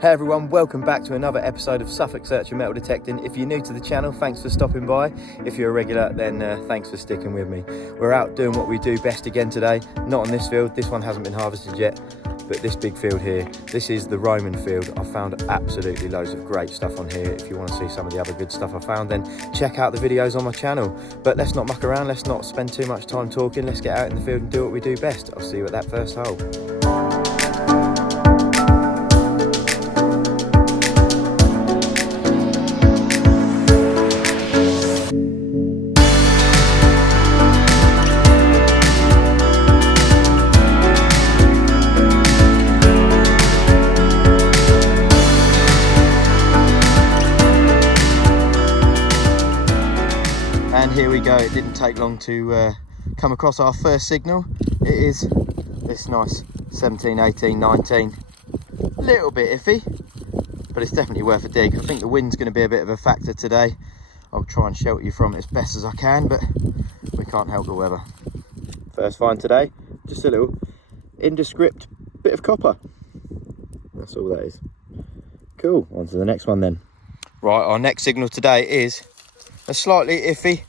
Hey everyone, welcome back to another episode of Suffolk Search and Metal Detecting. If you're new to the channel, thanks for stopping by. If you're a regular, then thanks for sticking with me. We're out doing what we do best again today. Not on this field, this one hasn't been harvested yet, but this big field here, this is the Roman field. I found absolutely loads of great stuff on here. If you want to see some of the other good stuff I found, then check out the videos on my channel. But let's not muck around, let's not spend too much time talking. Let's get out in the field and do what we do best. I'll see you at that first hole. And here we go. It didn't take long to come across our first signal. It is this nice 17, 18, 19. A little bit iffy, but it's definitely worth a dig. I think the wind's going to be a bit of a factor today. I'll try and shelter you from it as best as I can, but we can't help the weather. First find today, just a little indescript bit of copper. That's all that is. Cool, on to the next one then. Right, our next signal today is a slightly iffy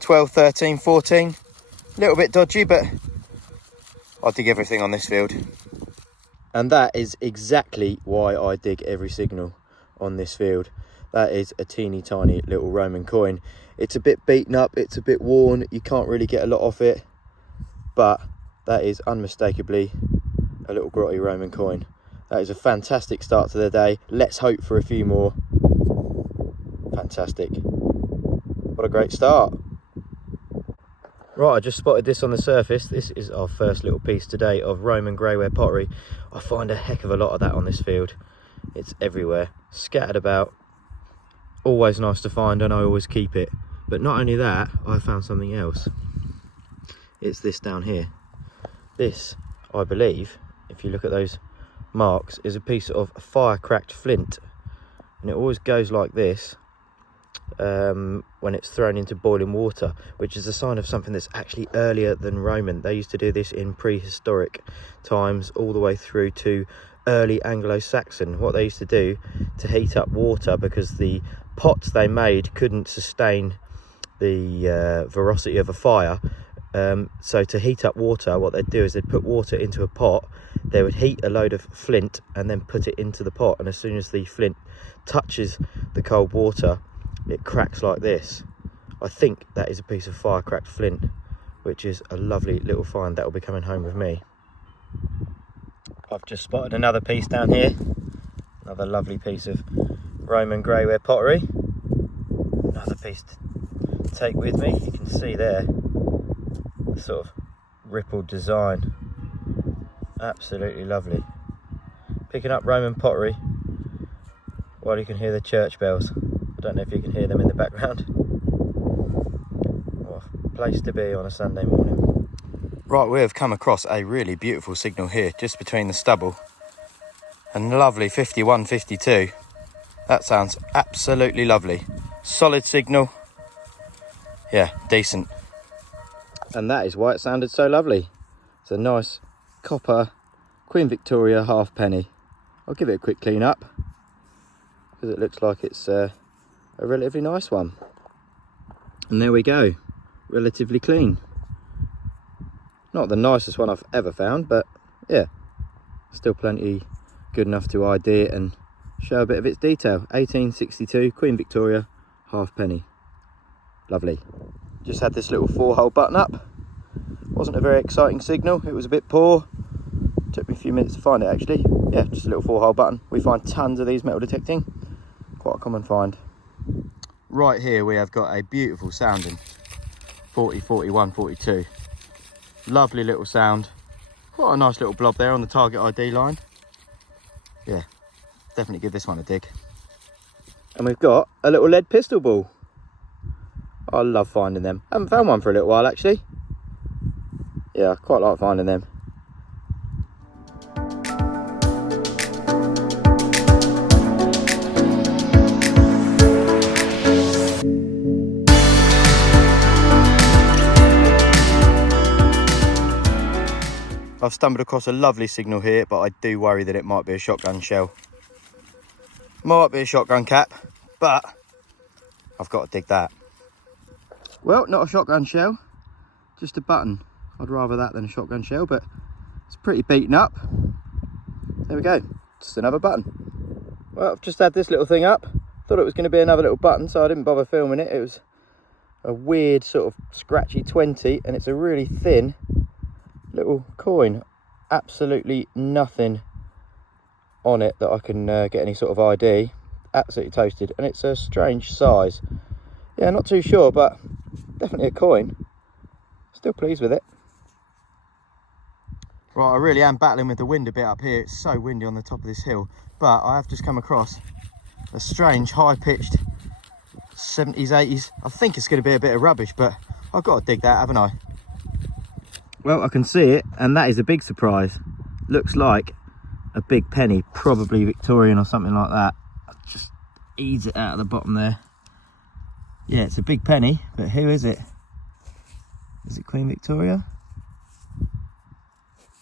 12, 13, 14. A little bit dodgy, but I dig everything on this field. And that is exactly why I dig every signal on this field. That is a teeny tiny little Roman coin. It's a bit beaten up, it's a bit worn, you can't really get a lot off it, but that is unmistakably a little grotty Roman coin. That is a fantastic start to the day. Let's hope for a few more. Fantastic. What a great start. Right, I just spotted this on the surface. This is our first little piece today of Roman greyware pottery. I find a heck of a lot of that on this field. It's everywhere, scattered about. Always nice to find, and I always keep it. But not only that, I found something else. It's this down here. This, I believe, if you look at those marks, is a piece of fire-cracked flint. And it always goes like this when it's thrown into boiling water, which is a sign of something that's actually earlier than Roman. They used to do this in prehistoric times all the way through to early Anglo-Saxon. What they used to do to heat up water, because the pots they made couldn't sustain the ferocity of a fire, so to heat up water, what they'd do is they'd put water into a pot, they would heat a load of flint and then put it into the pot, and as soon as the flint touches the cold water, it cracks like this. I think that is a piece of fire cracked flint, which is a lovely little find that will be coming home with me. I've just spotted another piece down here, another lovely piece of Roman greyware pottery, another piece to take with me. You can see there the sort of rippled design, absolutely lovely. Picking up Roman pottery while you can hear the church bells. I don't know if you can hear them in the background. What a place to be on a Sunday morning. Right, we have come across a really beautiful signal here, just between the stubble. A lovely 51, 52. That sounds absolutely lovely. Solid signal. Yeah, decent. And that is why it sounded so lovely. It's a nice copper Queen Victoria halfpenny. I'll give it a quick clean up, because it looks like it's a relatively nice one. And there we go, relatively clean. Not the nicest one I've ever found, but yeah, still plenty good enough to ID it and show a bit of its detail. 1862 Queen Victoria halfpenny. Lovely. Just had this little 4-hole button up. Wasn't a very exciting signal, it was a bit poor. Took me a few minutes to find it actually. Yeah, just a little 4-hole button. We find tons of these metal detecting. Quite a common find. Right here we have got a beautiful sounding 40, 41, 42. Lovely little sound. Quite a nice little blob there on the target ID line. Yeah, definitely give this one a dig. And we've got a little lead pistol ball. I love finding them. Haven't found one for a little while actually. Yeah, I quite like finding them. I've stumbled across a lovely signal here, but I do worry that it might be a shotgun shell. Might be a shotgun cap, but I've got to dig that. Well, not a shotgun shell, just a button. I'd rather that than a shotgun shell, but it's pretty beaten up. There we go, just another button. Well, I've just had this little thing up. Thought it was going to be another little button, so I didn't bother filming it. It was a weird sort of scratchy 20, and it's a really thin little coin. Absolutely nothing on it that I can get any sort of ID. Absolutely toasted, and it's a strange size. Yeah, not too sure, but definitely a coin. Still pleased with it. Right, I really am battling with the wind a bit up here. It's so windy on the top of this hill, but I have just come across a strange high-pitched 70s, 80s. I think it's going to be a bit of rubbish, but I've got to dig that, haven't I? Well, I can see it, and that is a big surprise. Looks like a big penny, probably Victorian or something like that. I'll just ease it out of the bottom there. Yeah, it's a big penny, but who is it? Is it Queen Victoria?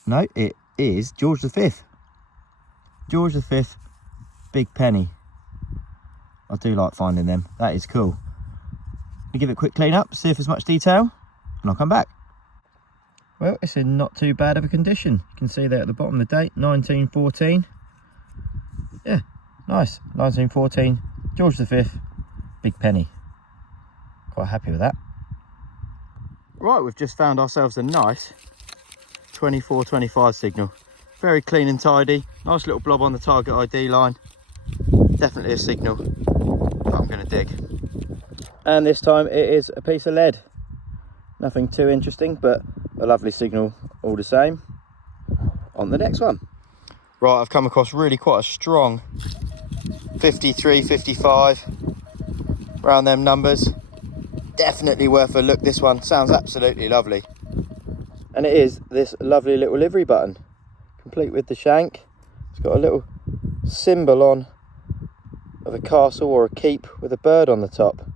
No, it is George V. George V, big penny. I do like finding them. That is cool. I'll give it a quick clean up, see if there's much detail, and I'll come back. Well, it's in not too bad of a condition. You can see there at the bottom the date, 1914. Yeah, nice. 1914, George V, big penny. Quite happy with that. Right, we've just found ourselves a nice 24-25 signal. Very clean and tidy. Nice little blob on the target ID line. Definitely a signal that I'm going to dig. And this time it is a piece of lead. Nothing too interesting, but a lovely signal all the same. On the next one. Right, I've come across really quite a strong 53, 55, around them numbers. Definitely worth a look, this one. Sounds absolutely lovely. And it is this lovely little livery button, complete with the shank. It's got a little symbol on of a castle or a keep with a bird on the top.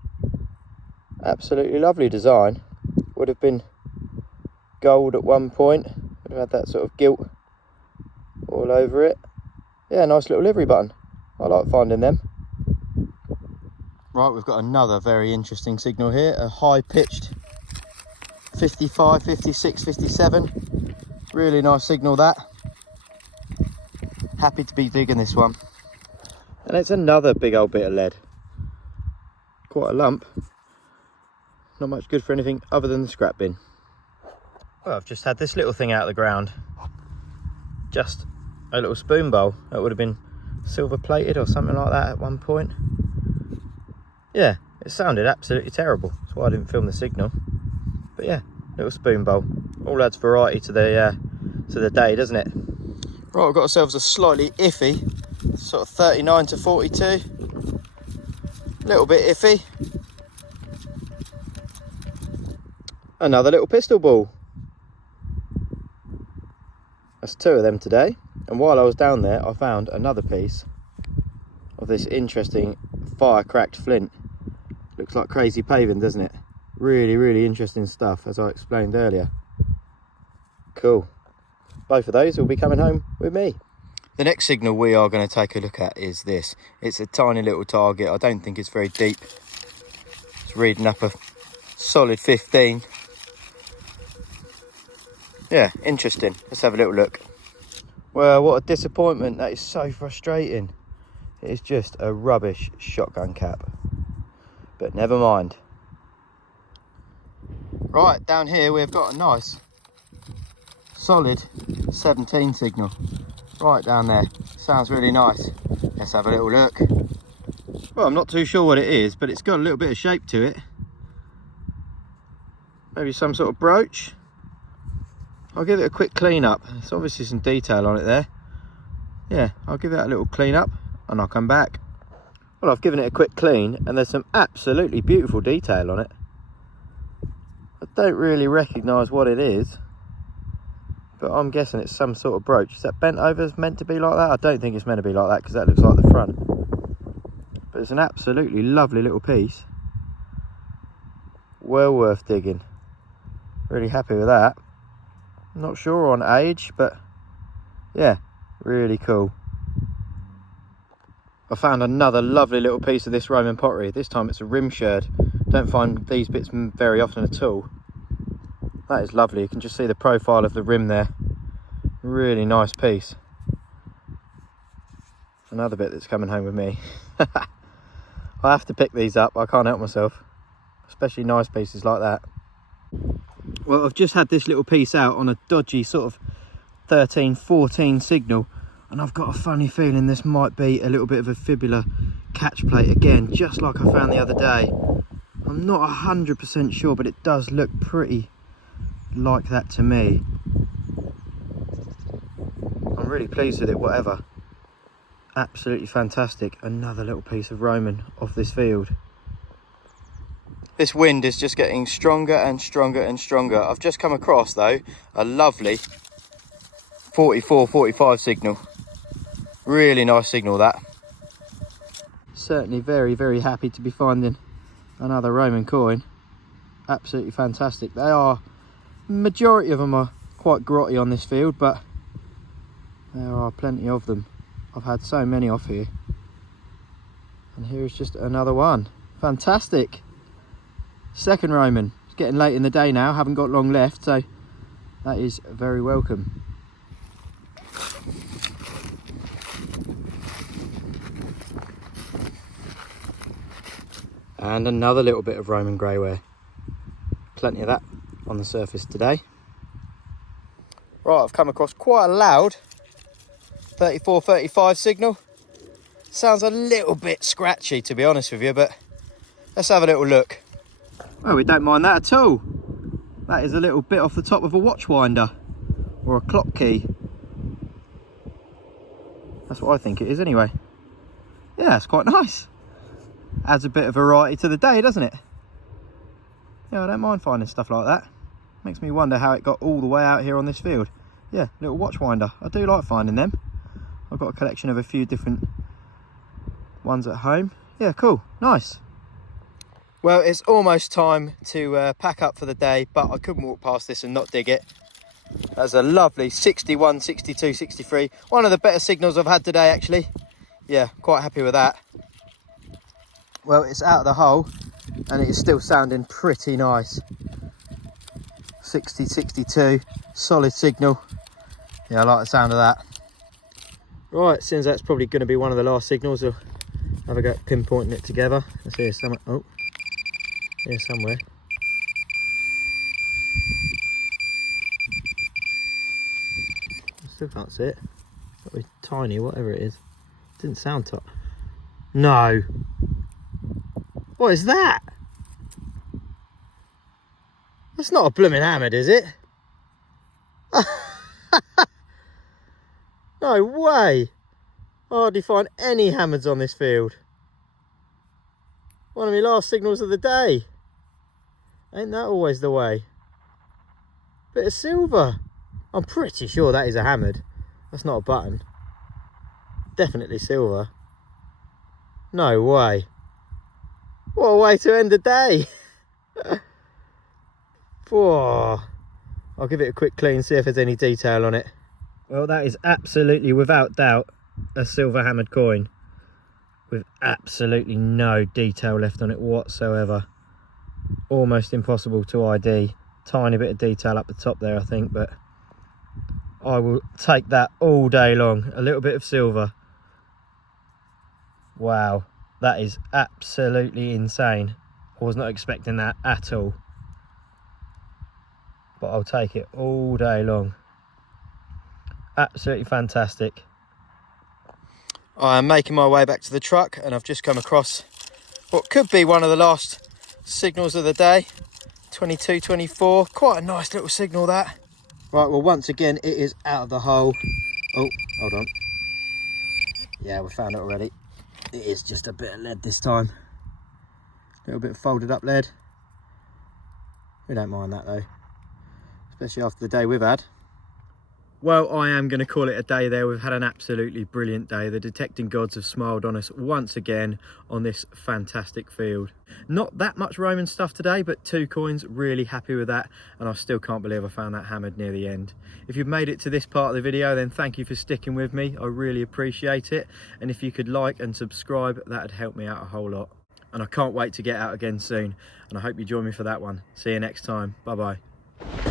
Absolutely lovely design. Would have been gold at one point. Would have had that sort of gilt all over it. Yeah, nice little livery button. I like finding them. Right, we've got another very interesting signal here. A high-pitched 55, 56, 57. Really nice signal, that. Happy to be digging this one. And it's another big old bit of lead. Quite a lump. Not much good for anything other than the scrap bin. Well, I've just had this little thing out of the ground. Just a little spoon bowl that would have been silver plated or something like that at one point. Yeah, it sounded absolutely terrible. That's why I didn't film the signal. But yeah, little spoon bowl. All adds variety to the day, doesn't it? Right, we've got ourselves a slightly iffy, sort of 39 to 42. A little bit iffy. Another little pistol ball. That's two of them today. And while I was down there, I found another piece of this interesting fire-cracked flint. Looks like crazy paving, doesn't it? Really, really interesting stuff, as I explained earlier. Cool. Both of those will be coming home with me. The next signal we are going to take a look at is this. It's a tiny little target. I don't think it's very deep. It's reading up a solid 15. Yeah, interesting. Let's have a little look. Well, what a disappointment. That is so frustrating. It is just a rubbish shotgun cap. But never mind. Right, down here we've got a nice solid 17 signal. Right down there. Sounds really nice. Let's have a little look. Well, I'm not too sure what it is, but it's got a little bit of shape to it. Maybe some sort of brooch. I'll give it a quick clean up. There's obviously some detail on it there. Yeah, I'll give that a little clean up and I'll come back. Well, I've given it a quick clean and there's some absolutely beautiful detail on it. I don't really recognise what it is, but I'm guessing it's some sort of brooch. Is that bent over meant to be like that? I don't think it's meant to be like that because that looks like the front. But it's an absolutely lovely little piece. Well worth digging. Really happy with that. Not sure on age, but yeah, really cool. I found another lovely little piece of this Roman pottery. This time it's a rim sherd. Don't find these bits very often at all. That is lovely. You can just see the profile of the rim there. Really nice piece. Another bit that's coming home with me. I have to pick these up. I can't help myself. Especially nice pieces like that. Well, I've just had this little piece out on a dodgy sort of 13-14 signal. And I've got a funny feeling this might be a little bit of a fibula catch plate again, just like I found the other day. I'm not 100% sure, but it does look pretty like that to me. I'm really pleased with it, whatever. Absolutely fantastic. Another little piece of Roman off this field. This wind is just getting stronger and stronger and stronger. I've just come across, though, a lovely 44-45 signal. Really nice signal, that. Certainly very, very happy to be finding another Roman coin. Absolutely fantastic. They are, majority of them are quite grotty on this field, but there are plenty of them. I've had so many off here. And here's just another one. Fantastic. Second Roman. It's getting late in the day now, haven't got long left, so that is very welcome. And another little bit of Roman greyware. Plenty of that on the surface today. Right, I've come across quite a loud 34-35 signal. Sounds a little bit scratchy, to be honest with you, but let's have a little look. Well, we don't mind that at all. That is a little bit off the top of a watch winder or a clock key. That's what I think it is anyway. Yeah, it's quite nice. Adds a bit of variety to the day, doesn't it? Yeah, I don't mind finding stuff like that. Makes me wonder how it got all the way out here on this field. Yeah, little watch winder. I do like finding them. I've got a collection of a few different ones at home. Yeah, cool, nice. Well, it's almost time to pack up for the day, but I couldn't walk past this and not dig it. That's a lovely 61, 62, 63. One of the better signals I've had today, actually. Yeah, quite happy with that. Well, it's out of the hole and it is still sounding pretty nice. 60, 62, solid signal. Yeah, I like the sound of that. Right, since that's probably going to be one of the last signals, I'll have a go at pinpointing it together. Let's hear some. Oh, here somewhere. I still can't see it. Probably tiny, whatever it is. Didn't sound top. No. What is that? That's not a blooming hammered, is it? No way. I hardly find any hammers on this field. One of my last signals of the day. Ain't that always the way? Bit of silver. I'm pretty sure that is a hammered. That's not a button. Definitely silver. No way. What a way to end the day. Whoa. I'll give it a quick clean, see if there's any detail on it. Well, that is absolutely, without doubt, a silver hammered coin with absolutely no detail left on it whatsoever. Almost impossible to ID. Tiny bit of detail up the top there, I think, but I will take that all day long. A little bit of silver. Wow, that is absolutely insane. I was not expecting that at all, but I'll take it all day long. Absolutely fantastic. I am making my way back to the truck and I've just come across what could be one of the last signals of the day. 22, 24, quite a nice little signal that. Right, well, once again it is out of the hole. Oh, hold on. Yeah, we found it already. It is just a bit of lead this time. A little bit of folded up lead. We don't mind that though, especially after the day we've had. Well, I am going to call it a day there. We've had an absolutely brilliant day. The detecting gods have smiled on us once again on this fantastic field. Not that much Roman stuff today, but 2 coins, really happy with that. And I still can't believe I found that hammered near the end. If you've made it to this part of the video, then thank you for sticking with me. I really appreciate it. And if you could like and subscribe, that'd help me out a whole lot. And I can't wait to get out again soon. And I hope you join me for that one. See you next time. Bye-bye.